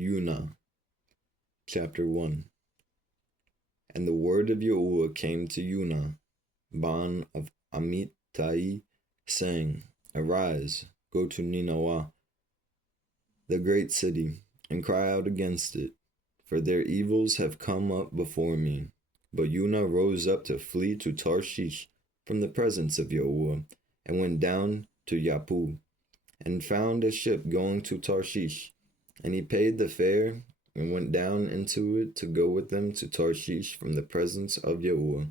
Yunah, chapter 1. And the word of yahuah came to Yunah, Ban of Amittai, saying, Arise, go to Nineveh, the great city, and cry out against it, for their evils have come up before me. But Yunah rose up to flee to Tarshish from the presence of yahuah, and went down to Yappu, and found a ship going to Tarshish. And he paid the fare, and went down into it to go with them to Tarshish from the presence of yahuah.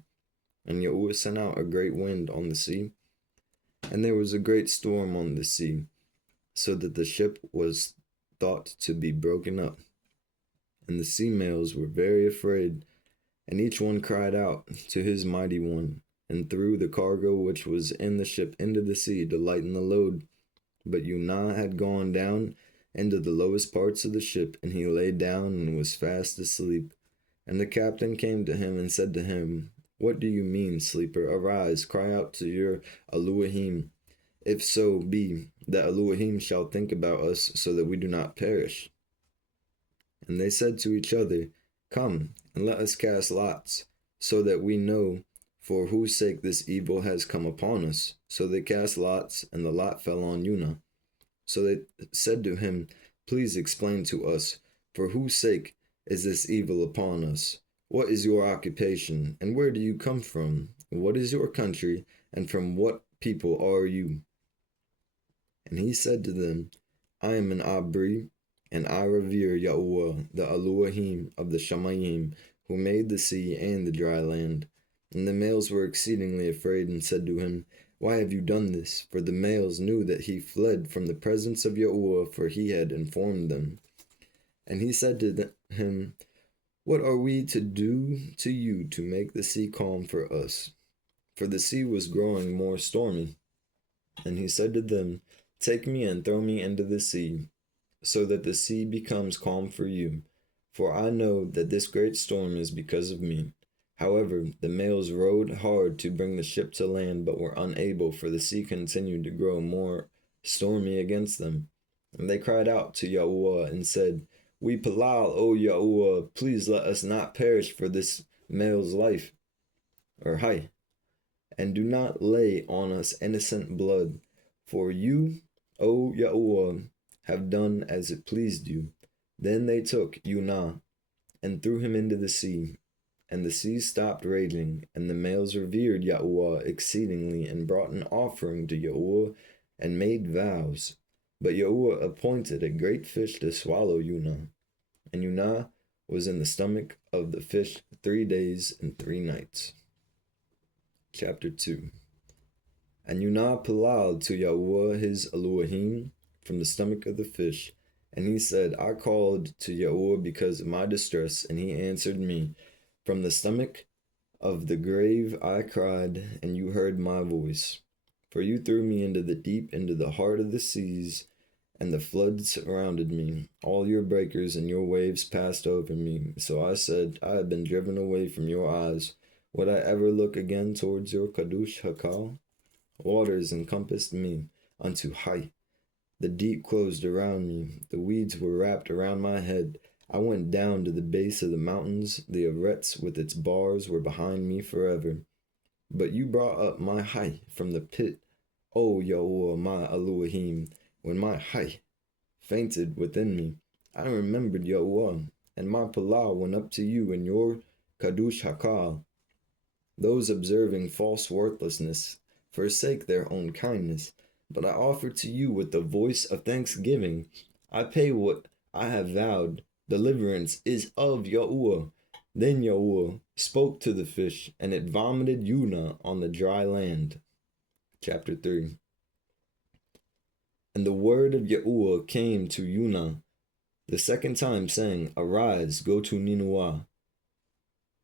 And yahuah sent out a great wind on the sea, and there was a great storm on the sea, so that the ship was thought to be broken up. And the sea males were very afraid, and each one cried out to his mighty one, and threw the cargo which was in the ship into the sea to lighten the load. But Yunah had gone down into the lowest parts of the ship, and he lay down and was fast asleep. And the captain came to him and said to him, What do you mean, sleeper? Arise, cry out to your Elohim. If so be that Elohim shall think about us, so that we do not perish. And they said to each other, Come, and let us cast lots, so that we know for whose sake this evil has come upon us. So they cast lots, and the lot fell on Yunah. So they said to him, Please explain to us, for whose sake is this evil upon us? What is your occupation, and where do you come from? What is your country, and from what people are you? And he said to them, I am an Abri, and I revere yahuah, the Elohim of the Shamayim, who made the sea and the dry land. And the males were exceedingly afraid, and said to him, Why have you done this? For the males knew that he fled from the presence of yahuah, for he had informed them. And he said to him, What are we to do to you to make the sea calm for us? For the sea was growing more stormy. And he said to them, Take me and throw me into the sea, so that the sea becomes calm for you. For I know that this great storm is because of me. However, the males rowed hard to bring the ship to land, but were unable, for the sea continued to grow more stormy against them. And they cried out to yahuah and said, We palal, O yahuah, please let us not perish for this male's life. And do not lay on us innocent blood, for you, O yahuah, have done as it pleased you. Then they took Yunah and threw him into the sea. And the sea stopped raging, and the males revered yahuah exceedingly, and brought an offering to yahuah, and made vows. But yahuah appointed a great fish to swallow Yunah. And Yunah was in the stomach of the fish 3 days and 3 nights. Chapter 2. And Yunah palal to yahuah his Elohim from the stomach of the fish. And he said, I called to yahuah because of my distress, and he answered me. From the stomach of the grave I cried, and you heard my voice. For you threw me into the deep, into the heart of the seas, and the floods surrounded me. All your breakers and your waves passed over me. So I said, I have been driven away from your eyes. Would I ever look again towards your Kadush Hakal? Waters encompassed me unto height. The deep closed around me. The weeds were wrapped around my head. I went down to the base of the mountains. The arets with its bars were behind me forever. But you brought up my height from the pit, O yahuah, my Elohim. When my height fainted within me, I remembered yahuah, and my palal went up to you in your Kadush Hakal. Those observing false worthlessness forsake their own kindness, but I offer to you with the voice of thanksgiving. I pay what I have vowed. Deliverance is of yahuah. Then yahuah spoke to the fish, and it vomited Yunah on the dry land. Chapter 3. And the word of yahuah came to Yunah the second time, saying, Arise, go to Nineveh,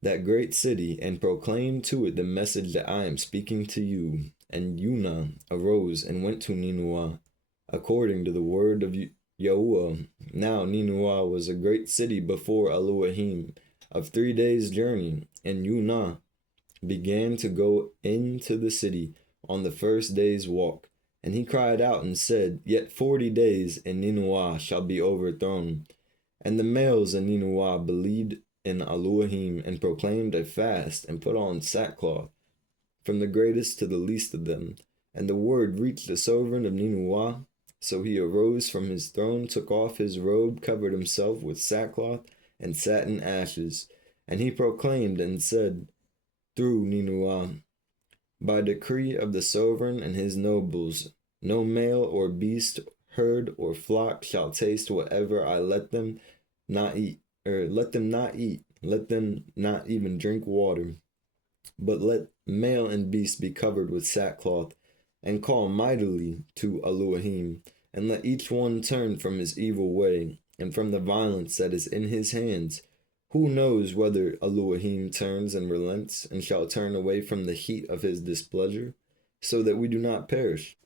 that great city, and proclaim to it the message that I am speaking to you. And Yunah arose and went to Nineveh, according to the word of yahuah. Now Nineveh was a great city before Elohim, of 3 days' journey, and Yunah began to go into the city on the first day's walk. And he cried out and said, Yet 40 days, and Nineveh shall be overthrown. And the males in Nineveh believed in Elohim and proclaimed a fast and put on sackcloth, from the greatest to the least of them. And the word reached the sovereign of Nineveh. So he arose from his throne, took off his robe, covered himself with sackcloth, and sat in ashes. And he proclaimed and said through Nineveh, by decree of the sovereign and his nobles, no male or beast, herd or flock shall taste whatever I let them not eat, let them not eat, let them not even drink water. But let male and beast be covered with sackcloth, and call mightily to Elohim, and let each one turn from his evil way, and from the violence that is in his hands. Who knows whether Elohim turns and relents, and shall turn away from the heat of his displeasure, so that we do not perish?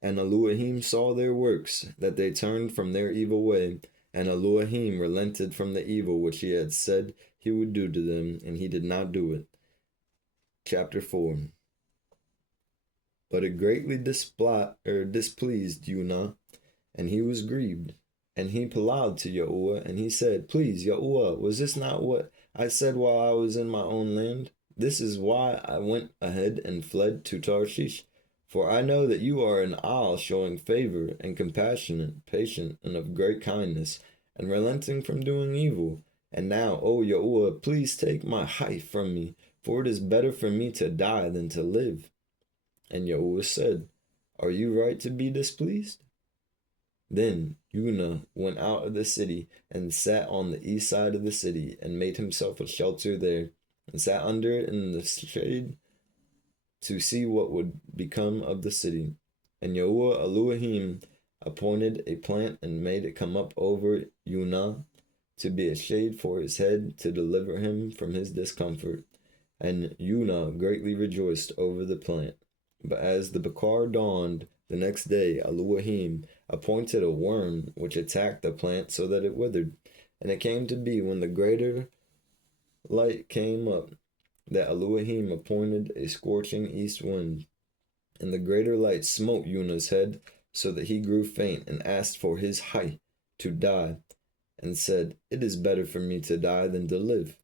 And Elohim saw their works, that they turned from their evil way, and Elohim relented from the evil which he had said he would do to them, and he did not do it. Chapter 4. But it greatly displeased Yunah, and he was grieved. And he appealed to yahuah, and he said, Please, yahuah, was this not what I said while I was in my own land? This is why I went ahead and fled to Tarshish. For I know that you are an owl, showing favor, and compassionate, patient, and of great kindness, and relenting from doing evil. And now, O yahuah, please take my height from me, for it is better for me to die than to live. And yahuah said, Are you right to be displeased? Then Yunah went out of the city and sat on the east side of the city, and made himself a shelter there, and sat under it in the shade to see what would become of the city. And yahuah Elohim appointed a plant and made it come up over Yunah to be a shade for his head, to deliver him from his discomfort. And Yunah greatly rejoiced over the plant. But as the Bakar dawned the next day, Elohim appointed a worm which attacked the plant so that it withered. And it came to be, when the greater light came up, that Elohim appointed a scorching east wind. And the greater light smote Yunah's head, so that he grew faint, and asked for his height to die, and said, It is better for me to die than to live.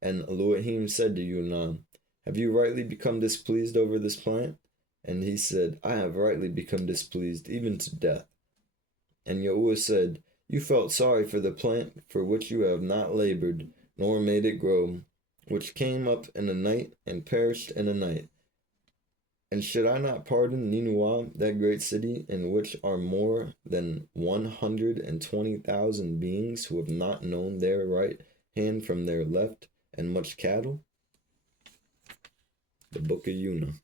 And Elohim said to Yunah, Have you rightly become displeased over this plant? And he said, I have rightly become displeased, even to death. And yahuah said, You felt sorry for the plant for which you have not labored, nor made it grow, which came up in a night and perished in a night. And should I not pardon Nineveh, that great city, in which are more than 120,000 beings who have not known their right hand from their left, and much cattle? The Book of Yunah.